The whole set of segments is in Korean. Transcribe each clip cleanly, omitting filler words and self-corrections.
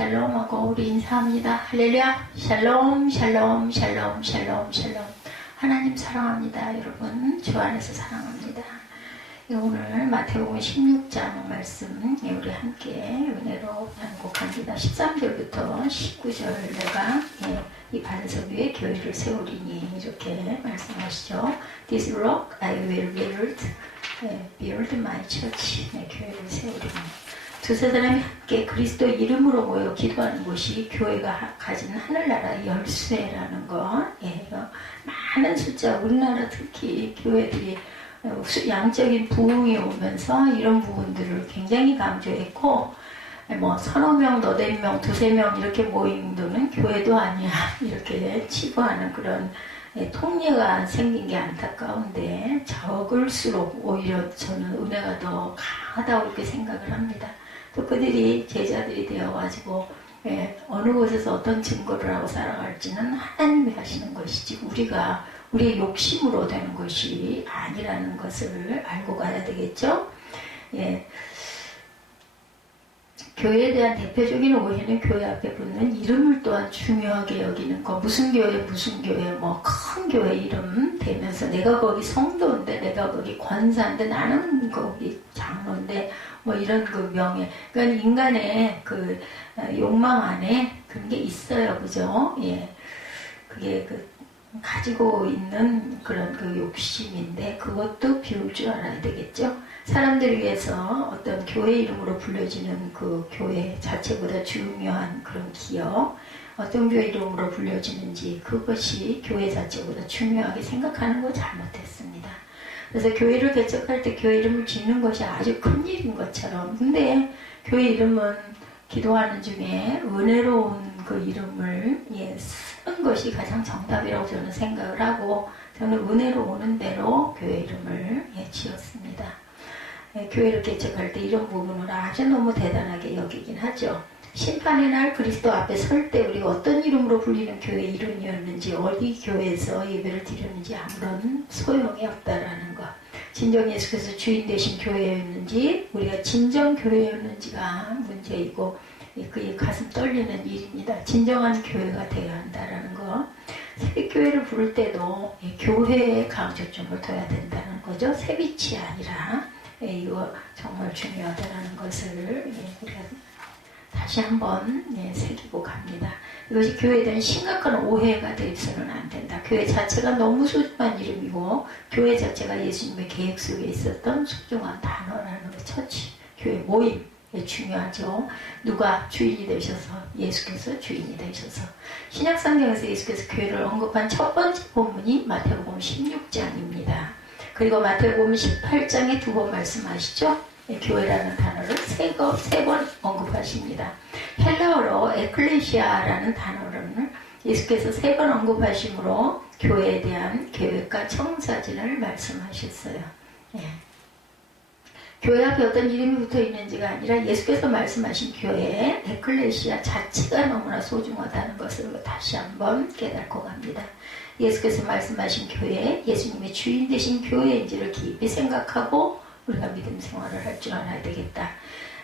샬롬하고 우리 인사합니다. 할렐루야. 샬롬 샬롬 샬롬 샬롬 샬롬. 하나님 사랑합니다. 여러분 주 안에서 사랑합니다. 오늘 마태복음 16장 말씀 우리 함께 은혜로 한곡합니다. 13절부터 19절에가 이 반석 위에 교회를 세우리니 이렇게 말씀하시죠. This rock I will build my church. 교회를 세우리니. 두세 사람이 함께 그리스도 이름으로 모여 기도하는 곳이 교회가 가진 하늘나라 열쇠라는 거. 많은 숫자, 우리나라 특히 교회들이 양적인 부흥이 오면서 이런 부분들을 굉장히 강조했고, 뭐 서너 명, 너댓 명, 두세 명 이렇게 모인 돈은 교회도 아니야 이렇게 치부하는 그런 통례가 생긴 게 안타까운데, 적을수록 오히려 저는 은혜가 더 강하다고 이렇게 생각을 합니다. 또 그들이 제자들이 되어가지고 어느 곳에서 어떤 증거를 하고 살아갈지는 하나님이 하시는 것이지 우리의 욕심으로 되는 것이 아니라는 것을 알고 가야 되겠죠. 교회에 대한 대표적인 오해는 교회 앞에 붙는 이름을 또한 중요하게 여기는 거. 무슨 교회 뭐 큰 교회 이름 대면서 내가 거기 성도인데, 내가 거기 권사인데, 나는 거기 장로인데, 뭐 이런 그 명예. 그러니까 인간의 그 욕망 안에 그런 게 있어요. 그죠? 그게 가지고 있는 그런 그 욕심인데, 그것도 비울 줄 알아야 되겠죠? 사람들을 위해서 어떤 교회 이름으로 불려지는 그 교회 자체보다 중요한 그런 기업, 어떤 교회 이름으로 불려지는지 그것이 교회 자체보다 중요하게 생각하는 거 잘못했습니다. 그래서 교회를 개척할 때 교회 이름을 짓는 것이 아주 큰 일인 것처럼, 근데 교회 이름은 기도하는 중에 은혜로운 그 이름을 쓰는 것이 가장 정답이라고 저는 생각을 하고, 저는 은혜로 오는 대로 교회 이름을 지었습니다. 교회를 개척할 때 이런 부분을 아주 너무 대단하게 여기긴 하죠. 심판의 날 그리스도 앞에 설 때 우리가 어떤 이름으로 불리는 교회 이름이었는지, 어디 교회에서 예배를 드렸는지 아무런 소용이 없다라는 것. 진정 예수께서 주인 되신 교회였는지, 우리가 진정 교회였는지가 문제이고, 그의 가슴 떨리는 일입니다. 진정한 교회가 되어야 한다라는 것. 새벽교회를 부를 때도 교회에 강조점을 둬야 된다는 거죠. 새빛이 아니라. 이거 정말 중요하다는 것을 우리가 다시 한번 새기고 갑니다. 이것이 교회에 대한 심각한 오해가 되어서는 안 된다. 교회 자체가 너무 소중한 이름이고, 교회 자체가 예수님의 계획 속에 있었던 소중한 단어라는 것. 처치, 교회 모임 중요하죠. 누가 주인이 되셔서, 예수께서 주인이 되셔서. 신약성경에서 예수께서 교회를 언급한 첫 번째 본문이 마태복음 16장입니다. 그리고 마태복음 18장에 두 번 말씀하시죠. 교회라는 단어를 세 번 언급하십니다. 헬라어로 에클레시아라는 단어를 예수께서 세 번 언급하심으로 교회에 대한 계획과 청사진을 말씀하셨어요. 교회 앞에 어떤 이름이 붙어 있는지가 아니라 예수께서 말씀하신 교회, 에클레시아 자체가 너무나 소중하다는 것을 다시 한번 깨닫고 갑니다. 예수께서 말씀하신 교회, 예수님의 주인 되신 교회인지를 깊이 생각하고 우리가 믿음 생활을 할 줄 알아야 되겠다.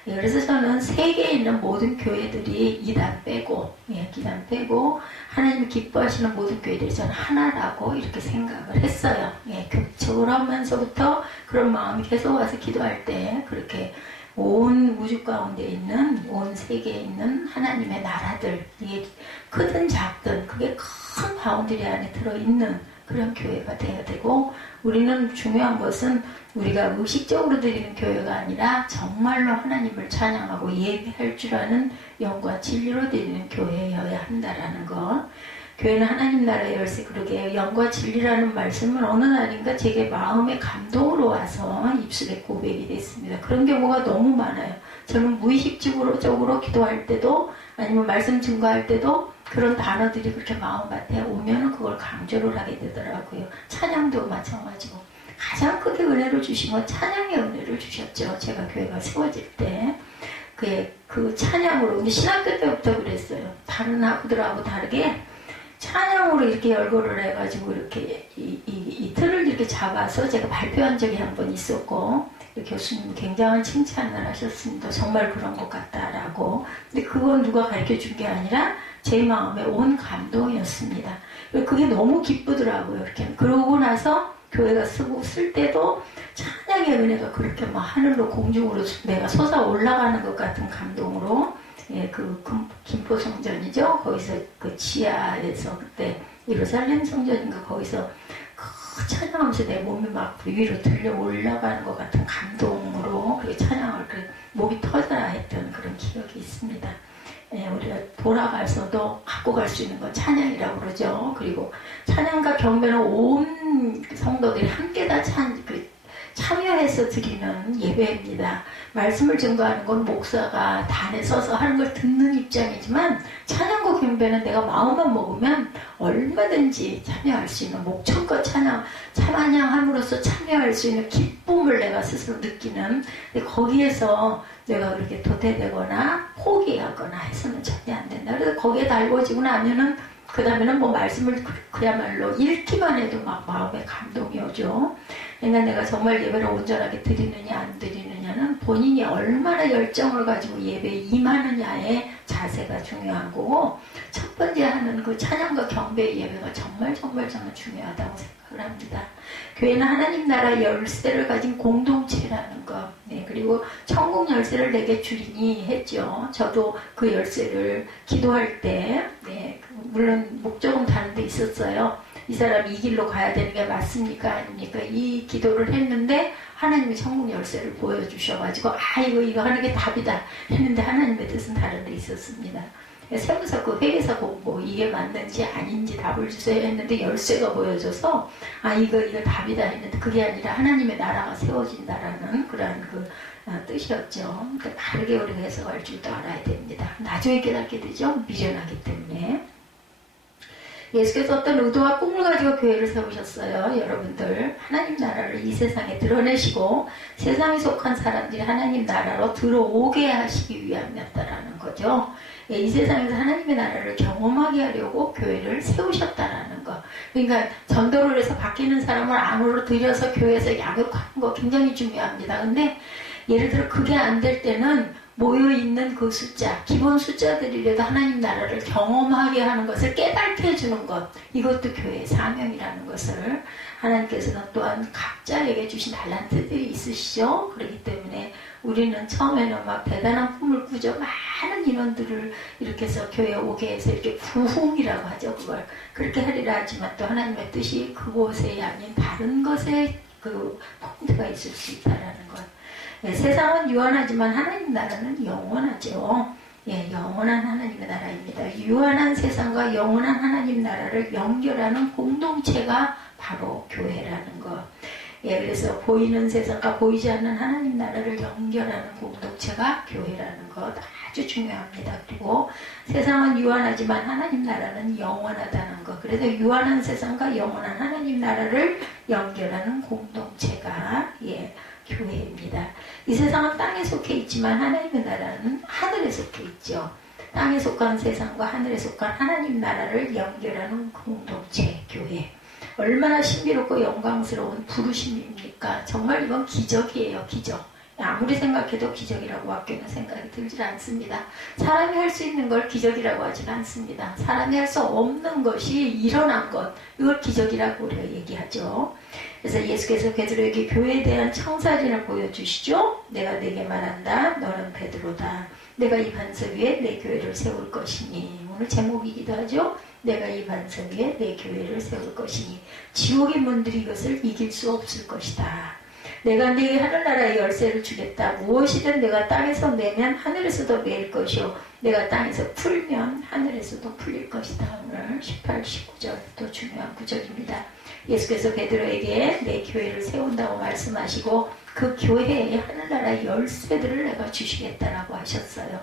그래서 저는 세계에 있는 모든 교회들이 이단 빼고 하나님이 기뻐하시는 모든 교회들이 저는 하나라고 이렇게 생각을 했어요. 그러면서부터 그런 마음이 계속 와서 기도할 때 그렇게 온 우주 가운데 있는, 온 세계에 있는 하나님의 나라들, 이게 크든 작든 그게 큰 바운드리 안에 들어있는 그런 교회가 되어야 되고, 우리는 중요한 것은 우리가 의식적으로 드리는 교회가 아니라 정말로 하나님을 찬양하고 예배할 줄 아는 영과 진리로 드리는 교회여야 한다라는 것. 교회는 하나님 나라의 열쇠, 그러게 영과 진리라는 말씀은 어느 날인가 제게 마음의 감동으로 와서 입술에 고백이 됐습니다. 그런 경우가 너무 많아요. 저는 무의식적으로 기도할 때도, 아니면 말씀 증거할 때도 그런 단어들이 그렇게 마음밭에 오면은 그걸 강조를 하게 되더라고요. 찬양도 마찬가지고. 가장 크게 은혜를 주신 건 찬양의 은혜를 주셨죠. 제가 교회가 세워질 때. 그 찬양으로, 근데 신학교 때부터 그랬어요. 다른 학부들하고 다르게 찬양으로 이렇게 열거를 해가지고 이렇게 이 틀을 이렇게 잡아서 제가 발표한 적이 한 번 있었고, 교수님 굉장한 칭찬을 하셨습니다. 정말 그런 것 같다라고. 근데 그건 누가 가르쳐 준 게 아니라 제 마음에 온 감동이었습니다. 그게 너무 기쁘더라고요. 이렇게. 그러고 나서 교회가 쓰고 쓸 때도 찬양의 은혜가 그렇게 막 하늘로 공중으로 내가 솟아 올라가는 것 같은 감동으로, 예, 그 김포 성전이죠. 거기서 그 지하에서 그때 예루살렘 성전인가 거기서 그 찬양하면서 내 몸이 막 위로 들려 올라가는 것 같은 감동으로 그 찬양을 그 목이 터져라 했던 그런 기억이 있습니다. 예, 우리가 돌아가서도 갖고 갈 수 있는 건 찬양이라고 그러죠. 그리고 찬양과 경배는 온 성도들이 함께 다 참여해서 드리는 예배입니다. 말씀을 증거하는 건 목사가 단에 서서 하는 걸 듣는 입장이지만 찬양과 경배는 내가 마음만 먹으면 얼마든지 참여할 수 있는 목청껏 찬양함으로써 참여할 수 있는 기쁨을 내가 스스로 느끼는, 근데 거기에서 내가 그렇게 도태되거나 포기하거나 해서는 전혀 안 된다. 그래서 거기에 달궈지고 나면은 그 다음에는 뭐 말씀을 그야말로 읽기만 해도 막 마음에 감동이 오죠. 그러니까 내가 정말 예배를 온전하게 드리느냐 안 드리느냐는 본인이 얼마나 열정을 가지고 예배에 임하느냐의 자세가 중요한 거고, 첫 번째 하는 그 찬양과 경배의 예배가 정말 중요하다고 생각을 합니다. 교회는 하나님 나라 열쇠를 가진 공동체라는 것, 네, 그리고 천국 열쇠를 내게 주리니 했죠. 저도 그 열쇠를 기도할 때, 네, 물론 목적은 다른 데 있었어요. 이 사람이 이 길로 가야 되는 게 맞습니까? 아닙니까? 이 기도를 했는데 하나님이 천국 열쇠를 보여주셔가지고 이거 하는 게 답이다 했는데 하나님의 뜻은 다른 데 있었습니다. 세무사 그 회계사 공부 이게 맞는지 아닌지 답을 주세요 했는데 열쇠가 보여져서 이거 답이다 했는데 그게 아니라 하나님의 나라가 세워진다라는 그런 그 뜻이었죠. 그러니까 바르게 우리가 해석할 줄도 알아야 됩니다. 나중에 깨닫게 되죠. 미련하기 때문에. 예수께서 어떤 의도와 꿈을 가지고 교회를 세우셨어요. 여러분들, 하나님 나라를 이 세상에 드러내시고 세상에 속한 사람들이 하나님 나라로 들어오게 하시기 위함이었다라는 거죠. 예, 이 세상에서 하나님의 나라를 경험하게 하려고 교회를 세우셨다라는 거. 그러니까 전도를 해서 바뀌는 사람을 안으로 들여서 교회에서 양육하는 거 굉장히 중요합니다. 근데 예를 들어 그게 안 될 때는 모여있는 그 숫자, 기본 숫자들이라도 하나님 나라를 경험하게 하는 것을 깨닫게 해주는 것, 이것도 교회의 사명이라는 것을 하나님께서는 또한 각자에게 주신 달란트들이 있으시죠. 그렇기 때문에 우리는 처음에는 막 대단한 꿈을 꾸죠. 많은 인원들을 이렇게 해서 교회에 오게 해서 이렇게 부흥이라고 하죠. 그걸 그렇게 하리라 하지만 또 하나님의 뜻이 그곳에 아닌 다른 것에 그 포인트가 있을 수 있다라는 것. 예, 세상은 유한하지만 하나님 나라는 영원하죠. 예, 영원한 하나님의 나라입니다. 유한한 세상과 영원한 하나님 나라를 연결하는 공동체가 바로 교회라는 것. 예, 그래서 보이는 세상과 보이지 않는 하나님 나라를 연결하는 공동체가 교회라는 것 아주 중요합니다. 그리고 세상은 유한하지만 하나님 나라는 영원하다는 것. 그래서 유한한 세상과 영원한 하나님 나라를 연결하는 공동체가 교회입니다. 이 세상은 땅에 속해 있지만 하나님의 나라는 하늘에 속해 있죠. 땅에 속한 세상과 하늘에 속한 하나님 나라를 연결하는 공동체, 교회. 얼마나 신비롭고 영광스러운 부르심입니까? 정말 이건 기적이에요, 기적. 아무리 생각해도 기적이라고 밖에는 생각이 들지 않습니다. 사람이 할 수 있는 걸 기적이라고 하지는 않습니다. 사람이 할 수 없는 것이 일어난 것, 이걸 기적이라고 우리가 얘기하죠. 그래서 예수께서 베드로에게 교회에 대한 청사진을 보여주시죠. 내가 네게 말한다. 너는 베드로다. 내가 이 반석 위에 내 교회를 세울 것이니. 오늘 제목이기도 하죠. 내가 이 반석 위에 내 교회를 세울 것이니 지옥의 문들이 이것을 이길 수 없을 것이다. 내가 네게 하늘나라의 열쇠를 주겠다. 무엇이든 내가 땅에서 내면 하늘에서도 매일 것이요 내가 땅에서 풀면 하늘에서도 풀릴 것이다. 오늘 18, 19절도 중요한 구절입니다. 예수께서 베드로에게 내 교회를 세운다고 말씀하시고 그 교회에 하늘나라의 열쇠들을 내가 주시겠다라고 하셨어요.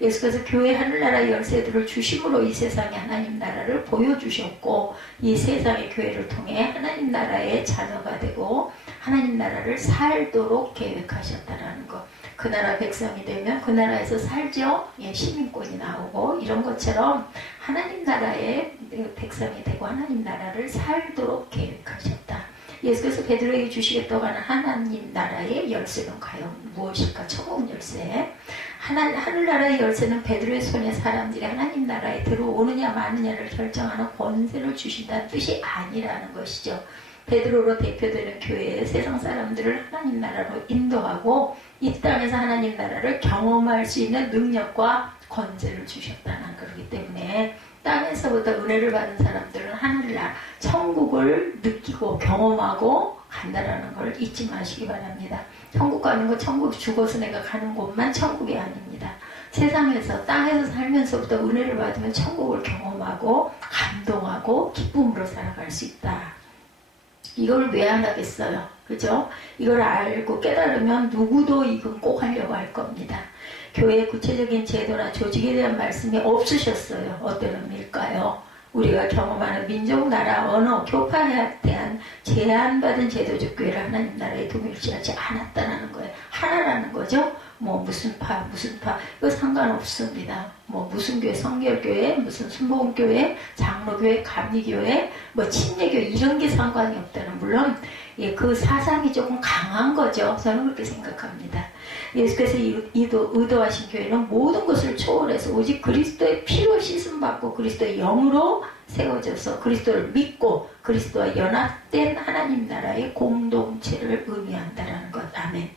예수께서 교회 하늘나라의 열쇠들을 주심으로 이 세상에 하나님 나라를 보여주셨고 이 세상의 교회를 통해 하나님 나라의 자녀가 되고 하나님 나라를 살도록 계획하셨다라는 것. 그 나라 백성이 되면 그 나라에서 살죠. 시민권이 나오고 이런 것처럼 하나님 나라의 백성이 되고 하나님 나라를 살도록 계획하셨다. 예수께서 베드로에게 주시겠다고 하는 하나님 나라의 열쇠는 과연 무엇일까? 천국 열쇠. 하늘나라의 열쇠는 베드로의 손에 사람들이 하나님 나라에 들어오느냐 마느냐를 결정하는 권세를 주신다는 뜻이 아니라는 것이죠. 베드로로 대표되는 교회에 세상 사람들을 하나님 나라로 인도하고 이 땅에서 하나님 나라를 경험할 수 있는 능력과 권세를 주셨다는 거기 때문에 땅에서부터 은혜를 받은 사람들은 하늘나라, 천국을 느끼고 경험하고 간다라는 걸 잊지 마시기 바랍니다. 천국 가는 거 천국 죽어서 내가 가는 곳만 천국이 아닙니다. 세상에서 땅에서 살면서부터 은혜를 받으면 천국을 경험하고 감동하고 기쁨으로 살아갈 수 있다. 이걸 왜 안 하겠어요? 그죠? 이걸 알고 깨달으면 누구도 이건 꼭 하려고 할 겁니다. 교회의 구체적인 제도나 조직에 대한 말씀이 없으셨어요. 어떤 의미일까요? 우리가 경험하는 민족, 나라, 언어, 교파에 대한 제한받은 제도적 교회를 하나님 나라에 동일시하지 않았다는 거예요. 하나라는 거죠. 뭐 무슨 파 이거 상관없습니다. 뭐 무슨 교회, 성결교회, 무슨 순복음교회, 장로교회, 감리교회, 뭐 침례교회 이런 게 상관이 없다는, 물론 그 사상이 조금 강한 거죠. 저는 그렇게 생각합니다. 예수께서 의도하신 교회는 모든 것을 초월해서 오직 그리스도의 피로 씻음받고 그리스도의 영으로 세워져서 그리스도를 믿고 그리스도와 연합된 하나님 나라의 공동체를 의미한다는 것. 아멘.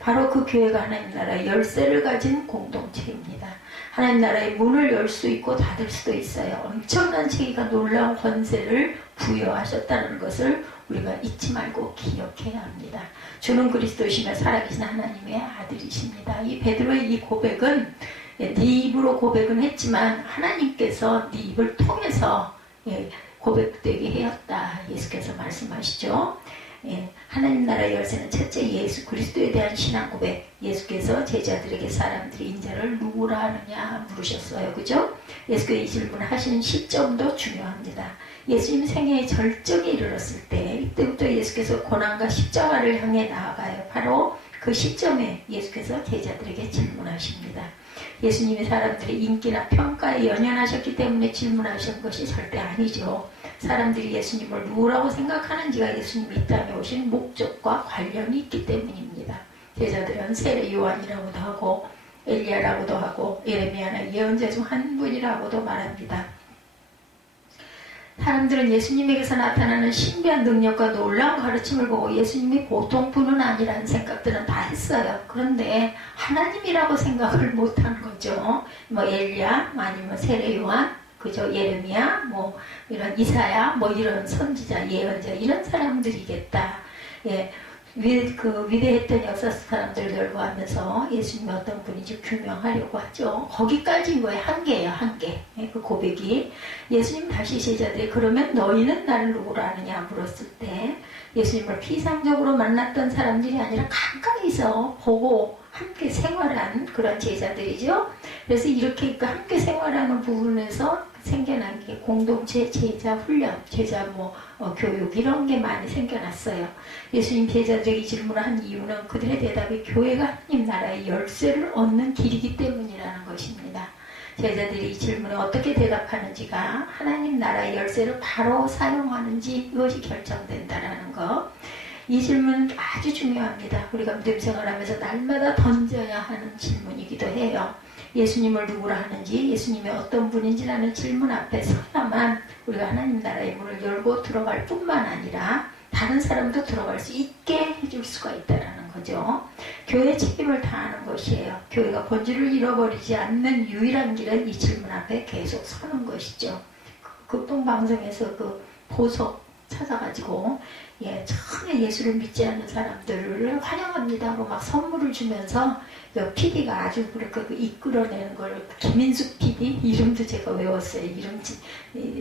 바로 그 교회가 하나님 나라의 열쇠를 가진 공동체입니다. 하나님 나라의 문을 열 수 있고 닫을 수도 있어요. 엄청난 체계가 놀라운 권세를 부여하셨다는 것을 우리가 잊지 말고 기억해야 합니다. 주는 그리스도시며 살아계신 하나님의 아들이십니다. 이 베드로의 이 고백은 네 입으로 고백은 했지만 하나님께서 네 입을 통해서 고백되게 하였다. 예수께서 말씀하시죠. 하나님 나라의 열쇠는 첫째 예수 그리스도에 대한 신앙 고백. 예수께서 제자들에게 사람들이 인자를 누구라 하느냐 물으셨어요. 그죠? 예수께서 이 질문을 하시는 시점도 중요합니다. 예수님 생애의 절정에 이르렀을 때 이때부터 예수께서 고난과 십자가를 향해 나아가요. 바로 그 시점에 예수께서 제자들에게 질문하십니다. 예수님이 사람들의 인기나 평가에 연연하셨기 때문에 질문하신 것이 절대 아니죠. 사람들이 예수님을 누구라고 생각하는지가 예수님이 이 땅에 오신 목적과 관련이 있기 때문입니다. 제자들은 세례 요한이라고도 하고 엘리야라고도 하고 예레미야나 예언자 중 한 분이라고도 말합니다. 사람들은 예수님에게서 나타나는 신비한 능력과 놀라운 가르침을 보고 예수님이 보통 분은 아니라는 생각들은 다 했어요. 그런데 하나님이라고 생각을 못한 거죠. 뭐 엘리야, 아니면 세례 요한, 그죠? 예레미야, 뭐 이런 이사야, 뭐 이런 선지자, 예언자 이런 사람들이겠다. 그 위대했던 역사 사람들을 열거하면서 예수님이 어떤 분인지 규명하려고 하죠. 거기까지인 거예요. 한계예요, 한계. 그 고백이. 예수님 다시 제자들이 그러면 너희는 나를 누구로 아느냐 물었을 때 예수님을 피상적으로 만났던 사람들이 아니라 가까이서 보고 함께 생활한 그런 제자들이죠. 그래서 이렇게 함께 생활하는 부분에서 생겨난 게 공동체 제자 훈련, 제자 교육 이런 게 많이 생겨났어요. 예수님 제자들에게 질문을 한 이유는 그들의 대답이 교회가 하나님 나라의 열쇠를 얻는 길이기 때문이라는 것입니다. 제자들이 이 질문에 어떻게 대답하는지가 하나님 나라의 열쇠를 바로 사용하는지 이것이 결정된다라는 것. 이 질문은 아주 중요합니다. 우리가 믿음 생활하면서 날마다 던져야 하는 질문이기도 해요. 예수님을 누구라 하는지, 예수님이 어떤 분인지라는 질문 앞에 서야만 우리가 하나님 나라의 문을 열고 들어갈 뿐만 아니라 다른 사람도 들어갈 수 있게 해줄 수가 있다는 거죠. 교회의 책임을 다하는 것이에요. 교회가 본질을 잃어버리지 않는 유일한 길은 이 질문 앞에 계속 서는 것이죠. 극동방송에서 그 보석 찾아가지고 처음에 예수를 믿지 않는 사람들을 환영합니다 하고 막 선물을 주면서 PD가 아주 그렇게 이끌어내는 걸, 김인숙 PD 이름도 제가 외웠어요. 이름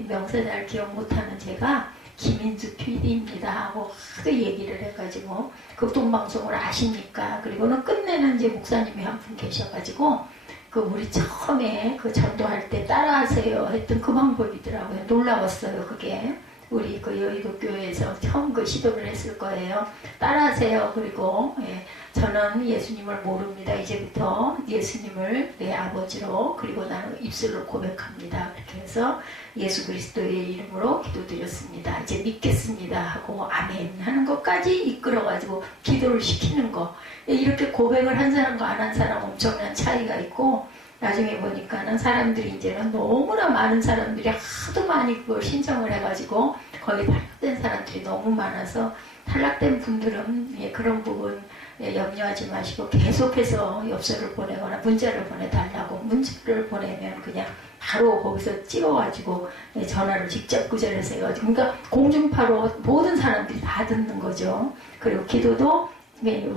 명사 잘 기억 못하는 제가 김인숙 PD입니다 하고 하도 얘기를 해가지고 극동방송을 아십니까? 그리고는 끝내는 이제 목사님이 한 분 계셔가지고 우리 처음에 전도할 때 따라하세요 했던 그 방법이더라고요. 놀라웠어요. 그게 우리 그 여의도 교회에서 처음 그 시도를 했을 거예요. 따라하세요. 그리고 저는 예수님을 모릅니다. 이제부터 예수님을 내 아버지로, 그리고 나는 입술로 고백합니다. 그렇게 해서 예수 그리스도의 이름으로 기도드렸습니다. 이제 믿겠습니다 하고 아멘 하는 것까지 이끌어가지고 기도를 시키는 거. 이렇게 고백을 한 사람과 안 한 사람 엄청난 차이가 있고, 나중에 보니까는 사람들이 이제는 너무나 많은 사람들이 하도 많이 그걸 신청을 해가지고 거기 탈락된 사람들이 너무 많아서, 탈락된 분들은 그런 부분 염려하지 마시고 계속해서 엽서를 보내거나 문자를 보내달라고, 문자를 보내면 그냥 바로 거기서 찍어가지고 전화를 직접 구절해서 해가지고, 그러니까 공중파로 모든 사람들이 다 듣는 거죠. 그리고 기도도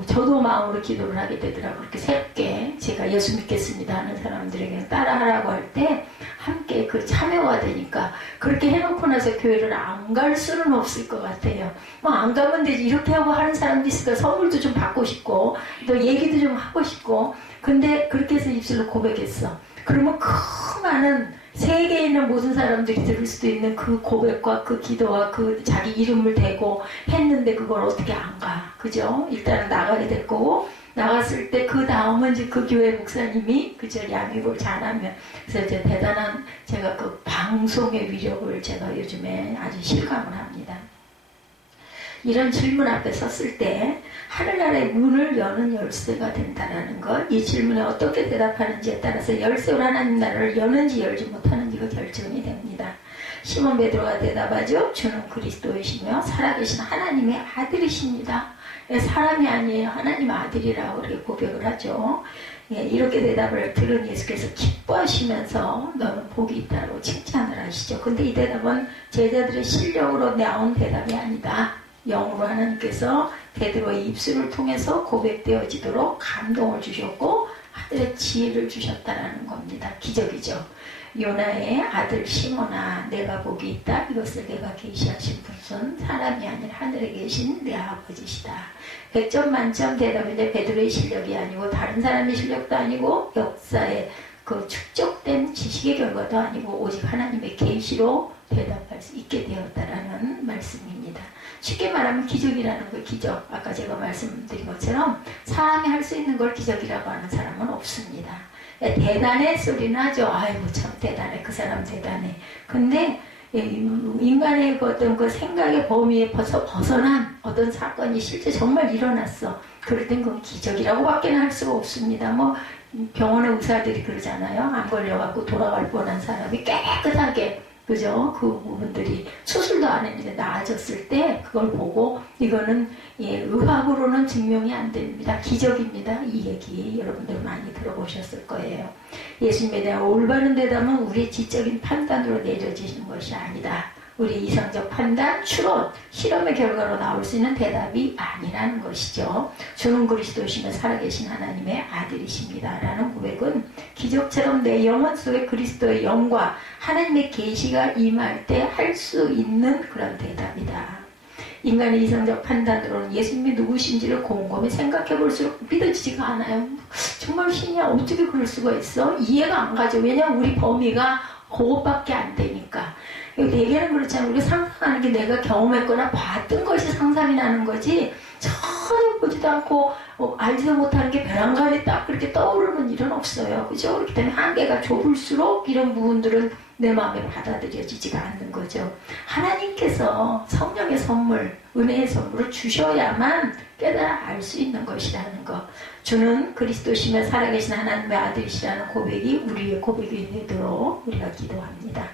저도 마음으로 기도를 하게 되더라고요. 그렇게 새롭게 제가 예수 믿겠습니다 하는 사람들에게 따라하라고 할 때 함께 그 참여가 되니까, 그렇게 해놓고 나서 교회를 안 갈 수는 없을 것 같아요. 뭐 안 가면 되지 이렇게 하고 하는 사람도 있으니까 선물도 좀 받고 싶고 또 얘기도 좀 하고 싶고, 근데 그렇게 해서 입술로 고백했어. 그러면 그 많은 세계에 있는 모든 사람들이 들을 수도 있는 그 고백과 그 기도와 그 자기 이름을 대고 했는데 그걸 어떻게 안 가? 그죠? 일단은 나가게 될 거고, 나갔을 때 그 다음은 이제 그 교회 목사님이 그저 양육을 잘하면, 그래서 이제 대단한 제가 그 방송의 위력을 제가 요즘에 아주 실감을 합니다. 이런 질문 앞에 섰을 때 하늘나라의 문을 여는 열쇠가 된다는 것, 이 질문에 어떻게 대답하는지에 따라서 열쇠로 하나님 나라를 여는지 열지 못하는지가 결정이 됩니다. 시몬 베드로가 대답하죠. 주는 그리스도이시며 살아계신 하나님의 아들이십니다. 사람이 아니에요. 하나님 아들이라고 이렇게 고백을 하죠. 이렇게 대답을 들은 예수께서 기뻐하시면서 너는 복이 있다고 칭찬을 하시죠. 근데 이 대답은 제자들의 실력으로 나온 대답이 아니다. 영으로 하나님께서 베드로의 입술을 통해서 고백되어지도록 감동을 주셨고 하늘의 지혜를 주셨다라는 겁니다. 기적이죠. 요나의 아들 시몬아, 내가 복이 있다. 이것을 내가 계시하신 분은 사람이 아닌 하늘에 계신 내 아버지시다. 100점 만점 대답인데 베드로의 실력이 아니고 다른 사람의 실력도 아니고 역사의 그 축적된 지식의 결과도 아니고 오직 하나님의 계시로 대답할 수 있게 되었다라는 말씀입니다. 쉽게 말하면 기적이라는 거, 기적. 아까 제가 말씀드린 것처럼 사람이 할 수 있는 걸 기적이라고 하는 사람은 없습니다. 대단해 소리는 하죠. 아이고 참 대단해, 그 사람 대단해. 근데 인간의 어떤 그 생각의 범위에 벗어난 어떤 사건이 실제 정말 일어났어. 그럴 땐 그건 기적이라고밖에 할 수가 없습니다. 뭐 병원의 의사들이 그러잖아요. 암 걸려갖고 돌아갈 뻔한 사람이 깨끗하게, 그죠? 그 부분들이 수술도 안 했는데 나아졌을 때 그걸 보고 이거는 의학으로는 증명이 안 됩니다. 기적입니다. 이 얘기 여러분들 많이 들어보셨을 거예요. 예수님에 대한 올바른 대답은 우리의 지적인 판단으로 내려지는 것이 아니다. 우리 이성적 판단, 추론, 실험의 결과로 나올 수 있는 대답이 아니라는 것이죠. 주는 그리스도시며 살아계신 하나님의 아들이십니다. 라는 고백은 기적처럼 내 영혼 속에 그리스도의 영과 하나님의 계시가 임할 때 할 수 있는 그런 대답이다. 인간의 이성적 판단으로는 예수님이 누구신지를 곰곰이 생각해 볼수록 믿어지지가 않아요. 정말 신이야, 어떻게 그럴 수가 있어? 이해가 안 가죠. 왜냐하면 우리 범위가 그것밖에 안 되니까. 대개는 그렇잖아요. 우리가 상상하는 게 내가 경험했거나 봤던 것이 상상이 나는 거지, 전혀 보지도 않고 알지도 못하는 게 벼랑간에 딱 그렇게 떠오르는 일은 없어요. 그죠? 그렇기 때문에 한계가 좁을수록 이런 부분들은 내 마음에 받아들여지지가 않는 거죠. 하나님께서 성령의 선물, 은혜의 선물을 주셔야만 깨달아 알 수 있는 것이라는 것. 주는 그리스도시며 살아계신 하나님의 아들이시라는 고백이 우리의 고백이 되도록 우리가 기도합니다.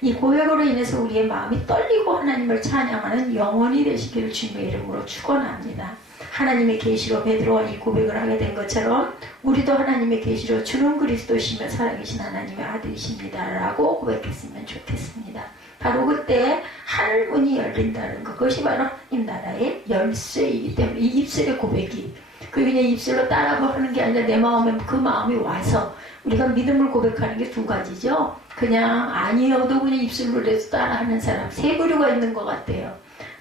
이 고백으로 인해서 우리의 마음이 떨리고 하나님을 찬양하는 영혼이 되시기를 주님의 이름으로 축원합니다. 하나님의 계시로 베드로가 이 고백을 하게 된 것처럼 우리도 하나님의 계시로 주는 그리스도시며 살아계신 하나님의 아들이십니다 라고 고백했으면 좋겠습니다. 바로 그때 하늘문이 열린다는 것, 그것이 바로 하나님 나라의 열쇠이기 때문에 이 입술의 고백이, 그게 그냥 입술로 따라고 하는 게 아니라 내 마음에 그 마음이 와서, 우리가 믿음을 고백하는 게 두 가지죠. 그냥 아니어도 그냥 입술로 내서 따라하는 사람, 세 부류가 있는 것 같아요.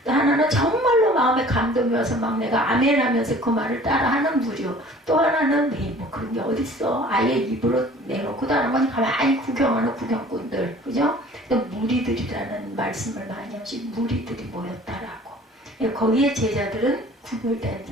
또 하나는 정말로 마음에 감동이 와서 막 내가 아멘 하면서 그 말을 따라하는 부류. 또 하나는 뭐 그런 게 어딨어. 아예 입으로 내놓고 다른 건 가만히 구경하는 구경꾼들. 그죠? 무리들이라는 말씀을 많이 하시 무리들이 모였다라고. 거기에 제자들은 구별된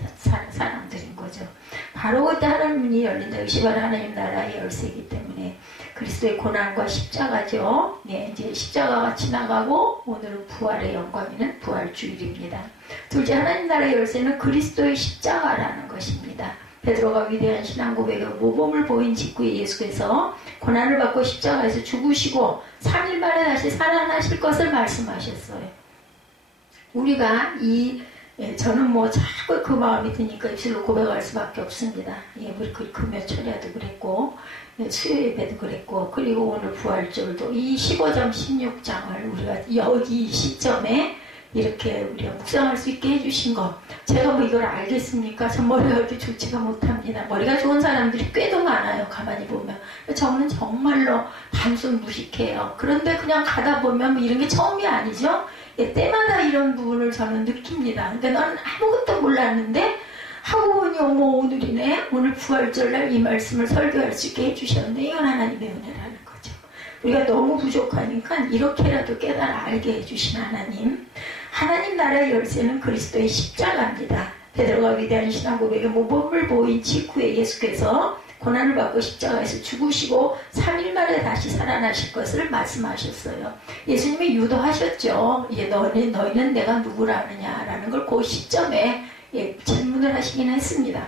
사람들인 거죠. 바로 그때 하나님이 열린다. 이것이 바로 하나님 나라의 열쇠이기 때문에 그리스도의 고난과 십자가죠. 네, 이제 십자가가 지나가고 오늘은 부활의 영광이는 부활주일입니다. 둘째, 하나님 나라의 열쇠는 그리스도의 십자가라는 것입니다. 베드로가 위대한 신앙 고백의 모범을 보인 직후에 예수께서 고난을 받고 십자가에서 죽으시고 3일 만에 다시 살아나실 것을 말씀하셨어요. 우리가 저는 뭐 자꾸 그 마음이 드니까 입술로 고백할 수밖에 없습니다. 우리 그 금요 철야도 그랬고 수요 예배도 그랬고 그리고 오늘 부활절도 이 15장 16장을 우리가 여기 시점에 이렇게 우리가 묵상할 수 있게 해주신 것. 제가 뭐 이걸 알겠습니까? 전 머리가 이렇게 좋지가 못합니다. 머리가 좋은 사람들이 꽤도 많아요. 가만히 보면. 저는 정말로 단순 무식해요. 그런데 그냥 가다 보면 뭐 이런 게 처음이 아니죠. 때마다 이런 부분을 저는 느낍니다. 근데 나는 아무것도 몰랐는데 하고 보니 어머 오늘이네. 오늘 부활절날 이 말씀을 설교할 수 있게 해주셨는데 이건 하나님의 은혜라는 거죠. 우리가 너무 부족하니까 이렇게라도 깨달아 알게 해주신 하나님. 하나님 나라의 열쇠는 그리스도의 십자가입니다. 베드로가 위대한 신앙 고백의 모범을 보인 직후에 예수께서 고난을 받고 십자가에서 죽으시고 3일 만에 다시 살아나실 것을 말씀하셨어요. 예수님이 유도하셨죠. 너희는 내가 누구라 하느냐라는 걸 그 시점에 질문을 하시긴 했습니다.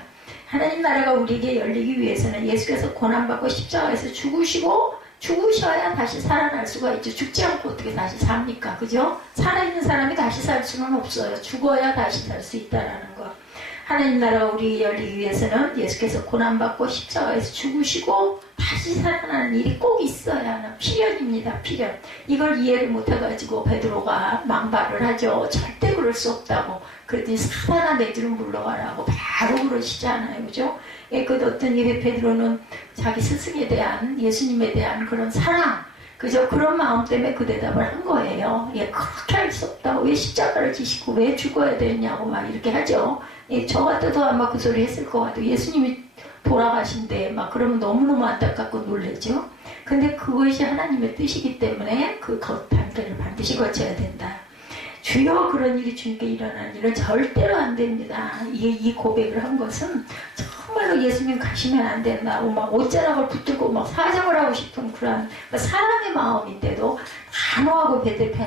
하나님 나라가 우리에게 열리기 위해서는 예수께서 고난받고 십자가에서 죽으셔야 다시 살아날 수가 있죠. 죽지 않고 어떻게 다시 삽니까? 그죠? 살아있는 사람이 다시 살 수는 없어요. 죽어야 다시 살 수 있다라는 거. 하나님 나라가 우리에게 열리기 위해서는 예수께서 고난받고 십자가에서 죽으시고 다시 살아나는 일이 꼭 있어야 하는 필연입니다. 필연. 이걸 이해를 못해가지고 베드로가 망발을 하죠. 절대 그럴 수 없다고. 그랬더니 사단아 내 뒤로 물러가라고 바로 그러시잖아요. 그죠? 그 어떤 예배 베드로는 자기 스승에 대한 예수님에 대한 그런 사랑 그죠? 그런 마음 때문에 그 대답을 한 거예요. 그렇게 할 수 없다고. 왜 십자가를 지시고 왜 죽어야 되냐고 막 이렇게 하죠. 저 같아도 아마 그 소리 했을 것 같아요. 예수님이 돌아가신데 막 그러면 너무너무 안타깝고 놀라죠. 근데 그것이 하나님의 뜻이기 때문에 그 단계를 반드시 거쳐야 된다. 주여 그런 일이 주님께 일어나는 일은 절대로 안 됩니다. 이 고백을 한 것은 정말로 예수님 가시면 안 된다고 막 옷자락을 붙들고 막 사정을 하고 싶은 그런 사람의 마음인데도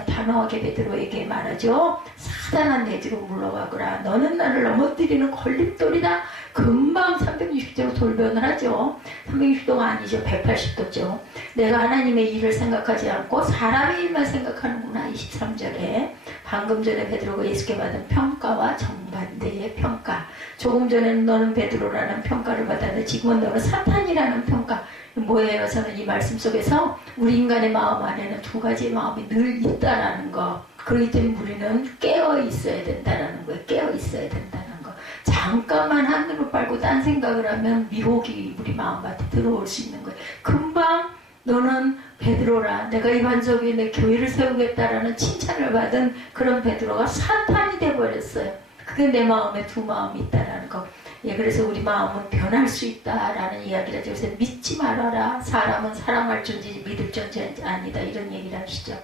단호하게 베드로에게 말하죠. 사단아 내 뒤로 물러가거라. 너는 나를 넘어뜨리는 걸림돌이다. 금방 360도로 돌변을 하죠. 360도가 아니죠. 180도죠. 내가 하나님의 일을 생각하지 않고 사람의 일만 생각하는구나. 23절에 방금 전에 베드로가 예수께 받은 평가와 정반대의 평가. 조금 전에는 너는 베드로라는 평가를 받았는데 지금은 너는 사탄이라는 평가. 뭐예요? 저는 이 말씀 속에서 우리 인간의 마음 안에는 두 가지의 마음이 늘 있다라는 거. 그렇기 때문에 우리는 깨어 있어야 된다라는 거예요. 깨어 있어야 된다는 거. 잠깐만 하늘을 빨고 딴 생각을 하면 미혹이 우리 마음밭에 들어올 수 있는 거예요. 금방 너는 베드로라. 내가 이반적인 내 교회를 세우겠다라는 칭찬을 받은 그런 베드로가 사탄이 돼버렸어요. 그게 내 마음에 두 마음이 있다라는 거. 그래서 우리 마음은 변할 수 있다라는 이야기를 하죠. 그래서 믿지 말아라. 사람은 사랑할 존재지 믿을 존재 아니다. 이런 얘기를 하시죠.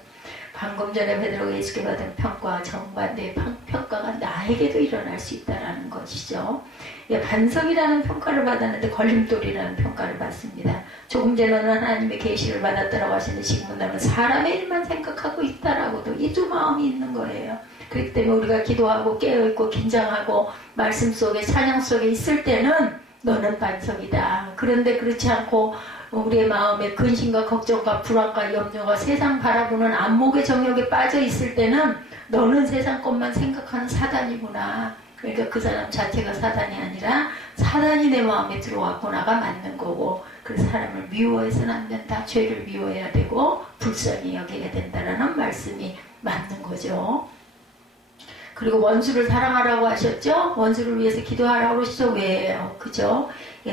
방금 전에 베드로가 예수께 받은 평가와 정반대의 평가가 나에게도 일어날 수 있다는 것이죠. 반석이라는 평가를 받았는데 걸림돌이라는 평가를 받습니다. 조금 전에는 하나님의 계시를 받았다라고 하시는데 지금은 나는 사람의 일만 생각하고 있다라고도 이 두 마음이 있는 거예요. 그렇기 때문에 우리가 기도하고 깨어있고 긴장하고 말씀 속에 찬양 속에 있을 때는 너는 반석이다. 그런데 그렇지 않고 우리의 마음에 근심과 걱정과 불안과 염려가 세상 바라보는 안목의 정욕에 빠져 있을 때는 너는 세상 것만 생각하는 사단이구나. 그러니까 그 사람 자체가 사단이 아니라 사단이 내 마음에 들어왔구나가 맞는 거고, 그래서 사람을 미워해서는 안 된다. 죄를 미워해야 되고 불쌍히 여겨야 된다라는 말씀이 맞는 거죠. 그리고 원수를 사랑하라고 하셨죠? 원수를 위해서 기도하라고 그러시죠? 왜요? 그죠?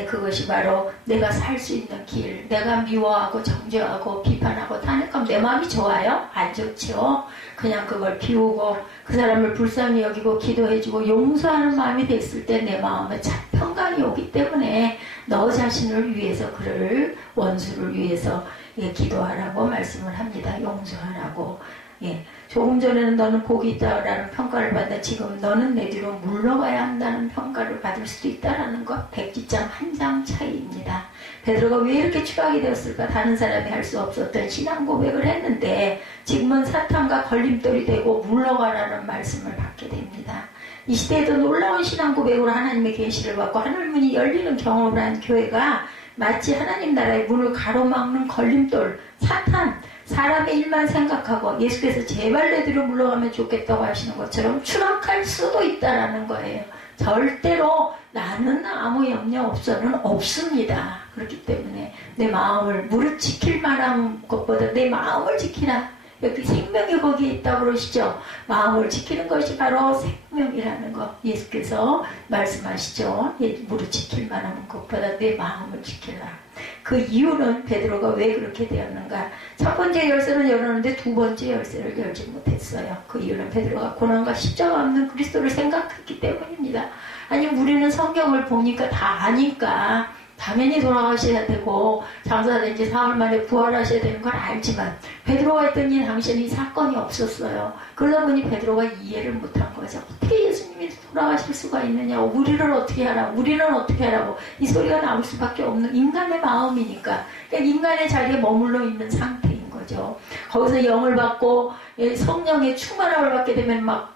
그것이 바로 내가 살 수 있는 길, 내가 미워하고 정죄하고 비판하고 탄핵하면 내 마음이 좋아요? 안 좋죠. 그냥 그걸 비우고 그 사람을 불쌍히 여기고 기도해주고 용서하는 마음이 됐을 때 내 마음에 참 평강이 오기 때문에 너 자신을 위해서 그를 원수를 위해서 기도하라고 말씀을 합니다. 용서하라고. 예. 조금 전에는 너는 복이 있다라는 평가를 받아 지금 너는 내 뒤로 물러가야 한다는 평가를 받을 수도 있다라는 것. 백지장 한 장 차이입니다. 베드로가 왜 이렇게 추락이 되었을까? 다른 사람이 할 수 없었던 신앙 고백을 했는데 지금은 사탄과 걸림돌이 되고 물러가라는 말씀을 받게 됩니다. 이 시대에도 놀라운 신앙 고백으로 하나님의 계시를 받고 하늘문이 열리는 경험을 한 교회가 마치 하나님 나라의 문을 가로막는 걸림돌, 사탄, 사람의 일만 생각하고 예수께서 제발 내 뒤로 물러가면 좋겠다고 하시는 것처럼 추락할 수도 있다라는 거예요. 절대로 나는 아무 염려 없어는 없습니다. 그렇기 때문에 내 마음을 무릇 지킬 만한 것보다 내 마음을 지키라. 여기 생명이 거기에 있다고 그러시죠. 마음을 지키는 것이 바로 생명이라는 것 예수께서 말씀하시죠. 무릇 지킬 만한 것보다 내 마음을 지키라. 그 이유는 베드로가 왜 그렇게 되었는가? 첫 번째 열쇠는 열었는데 두 번째 열쇠를 열지 못했어요. 그 이유는 베드로가 고난과 십자가 없는 그리스도를 생각했기 때문입니다. 아니 우리는 성경을 보니까 다 아니까 당연히 돌아가셔야 되고 장사된 지 사흘 만에 부활하셔야 되는 걸 알지만 베드로가 했던 이 당시에는 이 사건이 없었어요. 그러다 보니 베드로가 이해를 못한 거죠. 어떻게 예수님이 돌아가실 수가 있느냐, 우리를 어떻게 하라고, 우리는 어떻게 하라고, 이 소리가 나올 수밖에 없는 인간의 마음이니까 그러니까 인간의 자리에 머물러 있는 상태인 거죠. 거기서 영을 받고 성령의 충만함을 받게 되면 막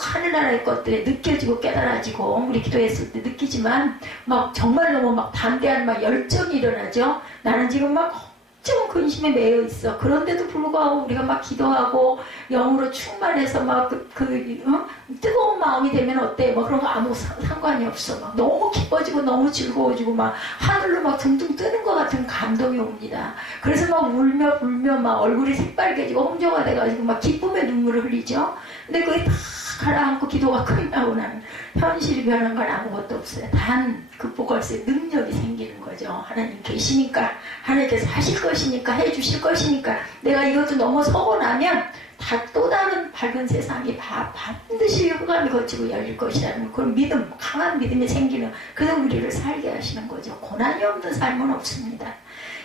하늘나라의 것들이 느껴지고 깨달아지고 우리 기도했을 때 느끼지만 막 정말 너무 막 담대한 막 열정이 일어나죠. 나는 지금 막 걱정 근심에 매여 있어. 그런데도 불구하고 우리가 막 기도하고 영으로 충만해서 막 뜨거운 마음이 되면 어때? 뭐 그런 거 아무 상관이 없어. 막 너무 기뻐지고 너무 즐거워지고 막 하늘로 막 둥둥 뜨는 것 같은 감동이 옵니다. 그래서 막 울며 불며 막 얼굴이 새빨개지고 홍조가 돼가지고 막 기쁨의 눈물을 흘리죠. 근데 그게 다 가라앉고 기도가 끝나고 나면 현실이 변한 건 아무것도 없어요. 단 극복할 수 있는 능력이 생기는 거죠. 하나님 계시니까, 하나님께서 하실 것이니까, 해주실 것이니까 내가 이것도 넘어서고 나면 다 또 다른 밝은 세상이 반드시 흑암이 거치고 열릴 것이라는 그런 믿음, 강한 믿음이 생기는, 그래서 우리를 살게 하시는 거죠. 고난이 없는 삶은 없습니다.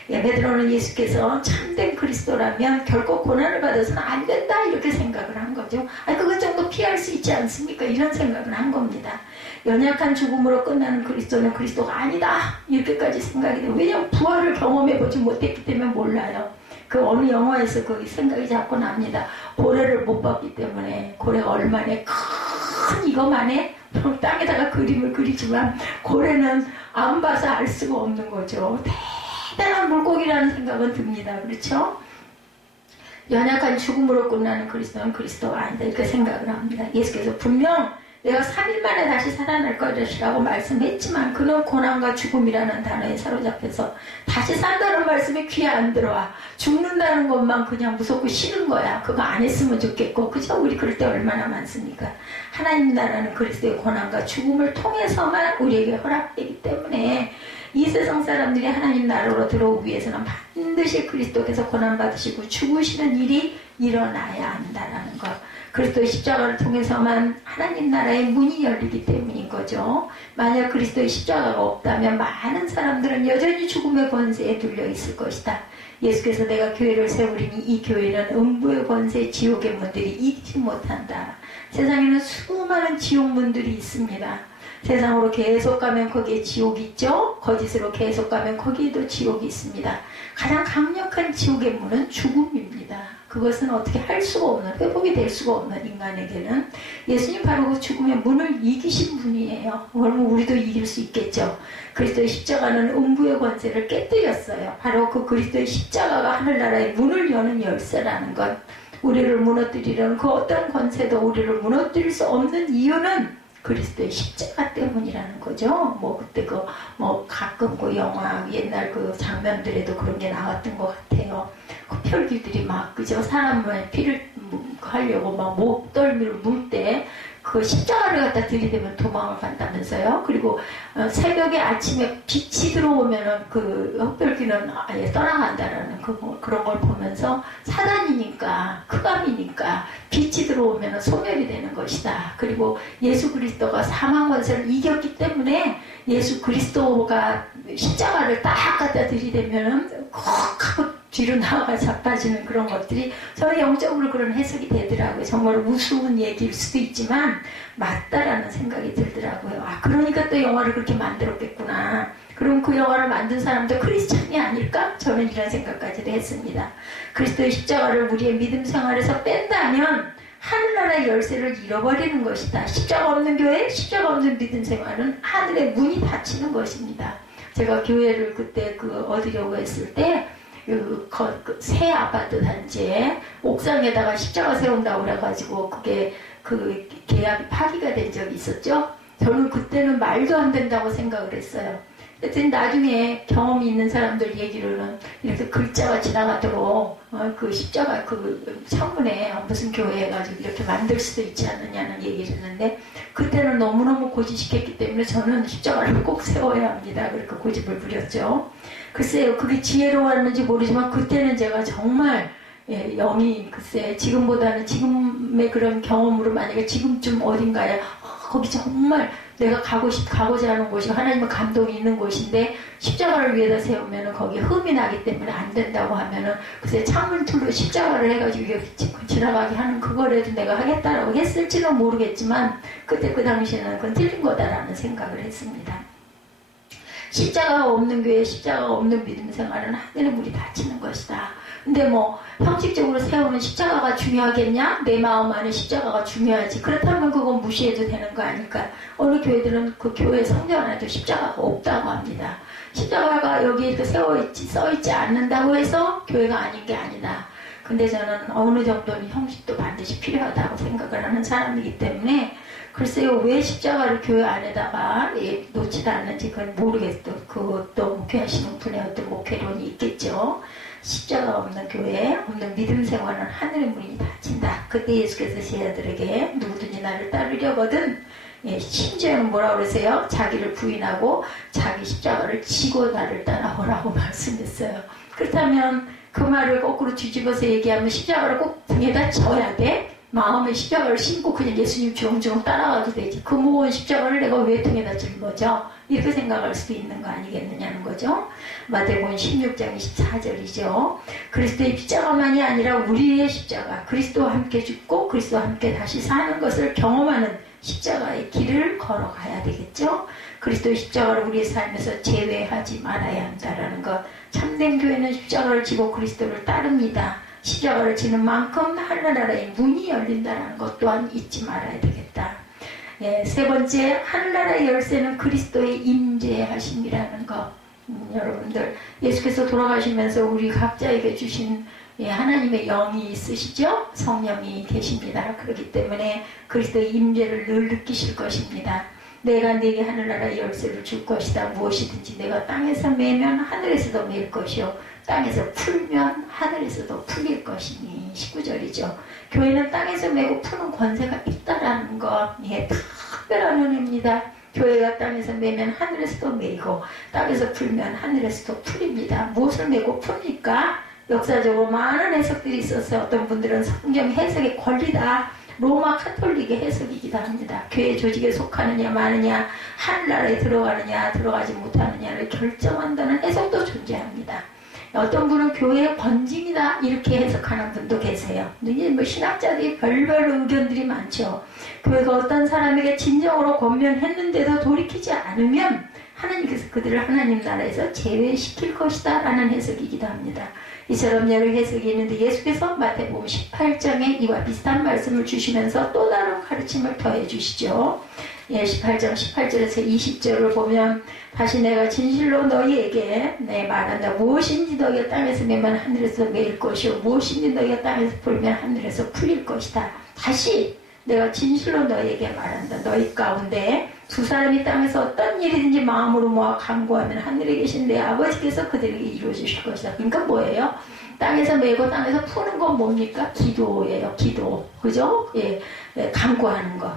베드로는 예수께서 참된 그리스도라면 결코 고난을 받아서는 안 된다 이렇게 생각을 한 거죠. 아니 그것 정도 피할 수 있지 않습니까? 이런 생각을 한 겁니다. 연약한 죽음으로 끝나는 그리스도는 그리스도가 아니다 이렇게까지 생각이 돼요. 왜냐하면 부활을 경험해보지 못했기 때문에 몰라요. 그 어느 영화에서 그 생각이 자꾸 납니다. 고래를 못 봤기 때문에 고래가 얼마나 큰 이거만에 땅에다가 그림을 그리지만 고래는 안 봐서 알 수가 없는 거죠. 대단한 물고기라는 생각은 듭니다. 그렇죠? 연약한 죽음으로 끝나는 그리스도는 그리스도가 아니다 이렇게 생각을 합니다. 예수께서 분명 내가 3일 만에 다시 살아날 것이라고 말씀했지만 그는 고난과 죽음이라는 단어에 사로잡혀서 다시 산다는 말씀이 귀에 안 들어와. 죽는다는 것만 그냥 무섭고 싫은 거야. 그거 안 했으면 좋겠고. 그죠? 우리 그럴 때 얼마나 많습니까? 하나님 나라는 그리스도의 고난과 죽음을 통해서만 우리에게 허락되기 때문에 이 세상 사람들이 하나님 나라로 들어오기 위해서는 반드시 그리스도께서 고난받으시고 죽으시는 일이 일어나야 한다는 것. 그리스도의 십자가를 통해서만 하나님 나라의 문이 열리기 때문인 거죠. 만약 그리스도의 십자가가 없다면 많은 사람들은 여전히 죽음의 권세에 눌려 있을 것이다. 예수께서 내가 교회를 세우리니 이 교회는 음부의 권세, 지옥의 문들이 이기지 못한다. 세상에는 수많은 지옥문들이 있습니다. 세상으로 계속 가면 거기에 지옥이 있죠. 거짓으로 계속 가면 거기에도 지옥이 있습니다. 가장 강력한 지옥의 문은 죽음입니다. 그것은 어떻게 할 수가 없는, 회복이 될 수가 없는 인간에게는 예수님 바로 그 죽음의 문을 이기신 분이에요. 그러면 우리도 이길 수 있겠죠. 그리스도의 십자가는 음부의 권세를 깨뜨렸어요. 바로 그 그리스도의 십자가가 하늘나라의 문을 여는 열쇠라는 것. 우리를 무너뜨리려는 그 어떤 권세도 우리를 무너뜨릴 수 없는 이유는 그리스도의 십자가 때문이라는 거죠. 뭐 그때 가끔 그 영화 옛날 그 장면들에도 그런 게 나왔던 것 같아요. 그 혈기들이 막 그죠 사람을 피를 하려고 막 목덜미를 물 때 그 십자가를 갖다 들이대면 도망을 간다면서요. 그리고 새벽에 아침에 빛이 들어오면은 그 흑별귀는 아예 떠나간다라는 그런 걸 보면서 사단이니까 크감이니까 빛이 들어오면은 소멸이 되는 것이다. 그리고 예수 그리스도가 사망 권세를 이겼기 때문에 예수 그리스도가 십자가를 딱 갖다 들이대면은 콕 하고 뒤로 나가 자빠지는 그런 것들이 저는 영적으로 그런 해석이 되더라고요. 정말 우스운 얘기일 수도 있지만 맞다라는 생각이 들더라고요. 아, 그러니까 또 영화를 그렇게 만들었겠구나. 그럼 그 영화를 만든 사람도 크리스찬이 아닐까? 저는 이런 생각까지도 했습니다. 그리스도의 십자가를 우리의 믿음 생활에서 뺀다면 하늘나라의 열쇠를 잃어버리는 것이다. 십자가 없는 교회, 십자가 없는 믿음 생활은 하늘의 문이 닫히는 것입니다. 제가 교회를 그때 얻으려고 했을 때 새 아파트 단지에 옥상에다가 십자가 세운다고 그래가지고 그게 그 계약이 파기가 된 적이 있었죠. 저는 그때는 말도 안 된다고 생각을 했어요. 하여튼 나중에 경험이 있는 사람들 얘기로는 이렇게 글자가 지나가도록 그 십자가 그 창문에 무슨 교회 해가지고 이렇게 만들 수도 있지 않느냐는 얘기를 했는데 그때는 너무너무 고집시켰기 때문에 저는 십자가를 꼭 세워야 합니다. 그렇게 고집을 부렸죠. 글쎄요, 그게 지혜로웠는지 모르지만 그때는 제가 정말 영이 글쎄 지금보다는 지금의 그런 경험으로 만약에 지금쯤 어딘가에 거기 정말 내가 가고자 하는 곳이 하나님의 감동이 있는 곳인데 십자가를 위에다 세우면은 거기에 흠이 나기 때문에 안 된다고 하면은 글쎄 창문 툴로 십자가를 해가지고 이렇게 지나가게 하는 그거라도 내가 하겠다라고 했을지는 모르겠지만 그때 그 당시에는 그건 틀린 거다라는 생각을 했습니다. 십자가가 없는 교회, 십자가가 없는 믿음 생활은 하늘의 문이 닫히는 것이다. 근데 뭐 형식적으로 세우는 십자가가 중요하겠냐? 내 마음 안에 십자가가 중요하지. 그렇다면 그건 무시해도 되는 거 아닐까? 어느 교회들은 그 교회 성경 안에도 십자가가 없다고 합니다. 십자가가 여기에 이렇게 써있지 않는다고 해서 교회가 아닌 게 아니다. 근데 저는 어느 정도는 형식도 반드시 필요하다고 생각을 하는 사람이기 때문에 글쎄요, 왜 십자가를 교회 안에다가 놓지도 않는지 그건 모르겠어요. 그것도 목회하시는 분의 어떤 목회론이 있겠죠. 십자가 없는 교회, 없는 믿음 생활은 하늘의 문이 닫힌다. 그때 예수께서 제자들에게 누구든지 나를 따르려거든 심지어는 뭐라고 그러세요? 자기를 부인하고 자기 십자가를 지고 나를 따라오라고 말씀했어요. 그렇다면 그 말을 거꾸로 뒤집어서 얘기하면 십자가를 꼭 등에다 져야 돼? 마음의 십자가를 신고 그냥 예수님 주렁주렁 따라가도 되지. 그 무거운 십자가를 내가 왜 등에다 진 거죠? 이렇게 생각할 수도 있는 거 아니겠느냐는 거죠. 마태복음 16장 24절이죠. 그리스도의 십자가만이 아니라 우리의 십자가, 그리스도와 함께 죽고 그리스도와 함께 다시 사는 것을 경험하는 십자가의 길을 걸어가야 되겠죠. 그리스도의 십자가를 우리의 삶에서 제외하지 말아야 한다라는 것. 참된 교회는 십자가를 지고 그리스도를 따릅니다. 십자가를 지는 만큼 하늘나라의 문이 열린다는 것 또한 잊지 말아야 되겠다. 세 번째, 하늘나라의 열쇠는 그리스도의 임재하심이라는 것. 여러분들, 예수께서 돌아가시면서 우리 각자에게 주신 하나님의 영이 있으시죠? 성령이 계십니다. 그렇기 때문에 그리스도의 임재를 늘 느끼실 것입니다. 내가 네게 하늘나라의 열쇠를 줄 것이다. 무엇이든지 내가 땅에서 매면 하늘에서도 매일 것이요 땅에서 풀면 하늘에서도 풀릴 것이니. 19절이죠. 교회는 땅에서 매고 푸는 권세가 있다라는 것. 특별한 은혜입니다. 교회가 땅에서 매면 하늘에서도 매고 땅에서 풀면 하늘에서도 풀립니다. 무엇을 매고 풉니까? 역사적으로 많은 해석들이 있어서 어떤 분들은 성경 해석의 권리다. 로마 카톨릭의 해석이기도 합니다. 교회 조직에 속하느냐 마느냐, 하늘나라에 들어가느냐 들어가지 못하느냐를 결정한다는 해석도 존재합니다. 어떤 분은 교회의 권징이다 이렇게 해석하는 분도 계세요. 이제 뭐 신학자들이 별별 의견들이 많죠. 교회가 어떤 사람에게 진정으로 권면했는데도 돌이키지 않으면 하나님께서 그들을 하나님 나라에서 제외시킬 것이다 라는 해석이기도 합니다. 이처럼 여러 해석이 있는데 예수께서 마태복음 18장에 이와 비슷한 말씀을 주시면서 또 다른 가르침을 더해 주시죠. 18장 18절에서 20절을 보면 다시 내가 진실로 너희에게 말한다. 무엇인지 너희가 땅에서 매면 하늘에서 매일 것이요 무엇인지 너희가 땅에서 풀면 하늘에서 풀릴 것이다. 다시 내가 진실로 너희에게 말한다. 너희 가운데 두 사람이 땅에서 어떤 일이든지 마음으로 모아 간구하면 하늘에 계신 내 아버지께서 그들에게 이루어주실 것이다. 그러니까 뭐예요? 땅에서 매고 땅에서 푸는 건 뭡니까? 기도예요. 기도. 그죠? 간구하는 것.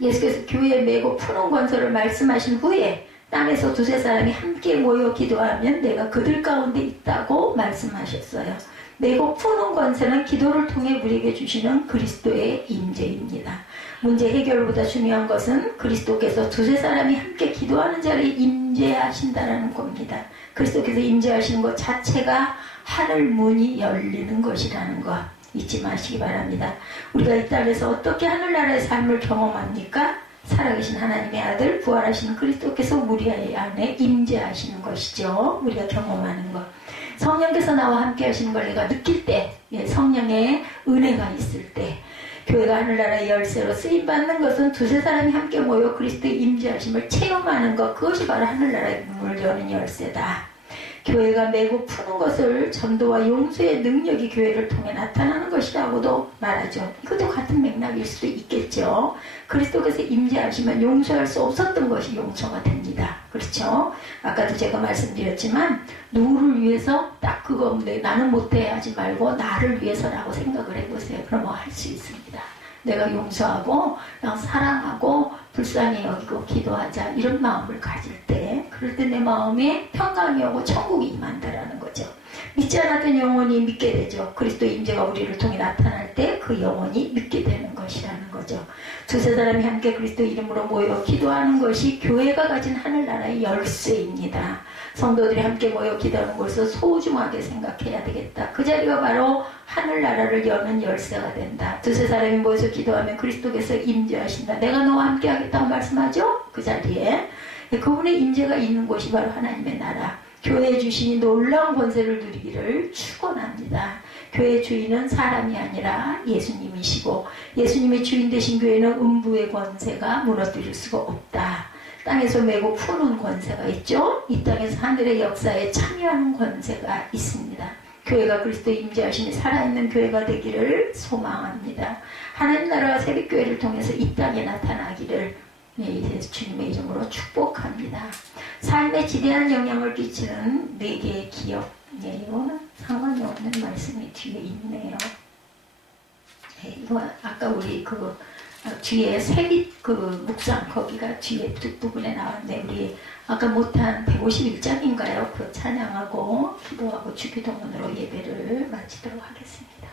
예수께서 교회에 메고 푸는 권세를 말씀하신 후에 땅에서 두세 사람이 함께 모여 기도하면 내가 그들 가운데 있다고 말씀하셨어요. 메고 푸는 권세는 기도를 통해 우리에게 주시는 그리스도의 임재입니다. 문제 해결보다 중요한 것은 그리스도께서 두세 사람이 함께 기도하는 자리에 임재하신다는 겁니다. 그리스도께서 임재하시는 것 자체가 하늘 문이 열리는 것이라는 것 잊지 마시기 바랍니다. 우리가 이 땅에서 어떻게 하늘나라의 삶을 경험합니까? 살아계신 하나님의 아들 부활하신 그리스도께서 우리 안에 임재하시는 것이죠. 우리가 경험하는 것. 성령께서 나와 함께 하시는 걸 내가 느낄 때, 성령의 은혜가 있을 때, 교회가 하늘나라의 열쇠로 쓰임받는 것은 두세 사람이 함께 모여 그리스도의 임재하심을 체험하는 것, 그것이 바로 하늘나라의 문을 여는 열쇠다. 교회가 메고 푸는 것을 전도와 용서의 능력이 교회를 통해 나타나는 것이라고도 말하죠. 이것도 같은 맥락일 수도 있겠죠. 그리스도께서 임재하시면 용서할 수 없었던 것이 용서가 됩니다. 그렇죠? 아까도 제가 말씀드렸지만 누구를 위해서 딱 그거 나는 못해 하지 말고 나를 위해서라고 생각을 해보세요. 그러면 할 수 있습니다. 내가 용서하고 그냥 사랑하고 불쌍히 여기고 기도하자 이런 마음을 가질 때 그럴 때 내 마음에 평강이 오고 천국이 임한다라는 거죠. 믿지 않았던 영혼이 믿게 되죠. 그리스도의 임재가 우리를 통해 나타날 때 그 영혼이 믿게 되는 것이라는 거죠. 두세 사람이 함께 그리스도 이름으로 모여 기도하는 것이 교회가 가진 하늘나라의 열쇠입니다. 성도들이 함께 모여 기도하는 것을 소중하게 생각해야 되겠다. 그 자리가 바로 하늘나라를 여는 열쇠가 된다. 두세 사람이 모여서 기도하면 그리스도께서 임재하신다. 내가 너와 함께 하겠다고 말씀하죠. 그 자리에 그분의 임재가 있는 곳이 바로 하나님의 나라. 교회에 주시니 놀라운 권세를 누리기를 축원합니다. 교회의 주인은 사람이 아니라 예수님이시고 예수님의 주인 되신 교회는 음부의 권세가 무너뜨릴 수가 없다. 땅에서 메고 푸는 권세가 있죠. 이 땅에서 하늘의 역사에 참여하는 권세가 있습니다. 교회가 그리스도의 임재하심이 살아있는 교회가 되기를 소망합니다. 하나님 나라와 새벽교회를 통해서 이 땅에 나타나기를 예수 주님의 이름으로 축복합니다. 삶에 지대한 영향을 끼치는 4개의 기업이에요. 상관이 없는 말씀이 뒤에 있네요. 이거 아까 우리 뒤에 세빛 묵상 거기가 뒤에 뒷부분에 나왔는데 우리 아까 못한 151장인가요? 그 찬양하고 기도하고 주기도문으로 예배를 마치도록 하겠습니다.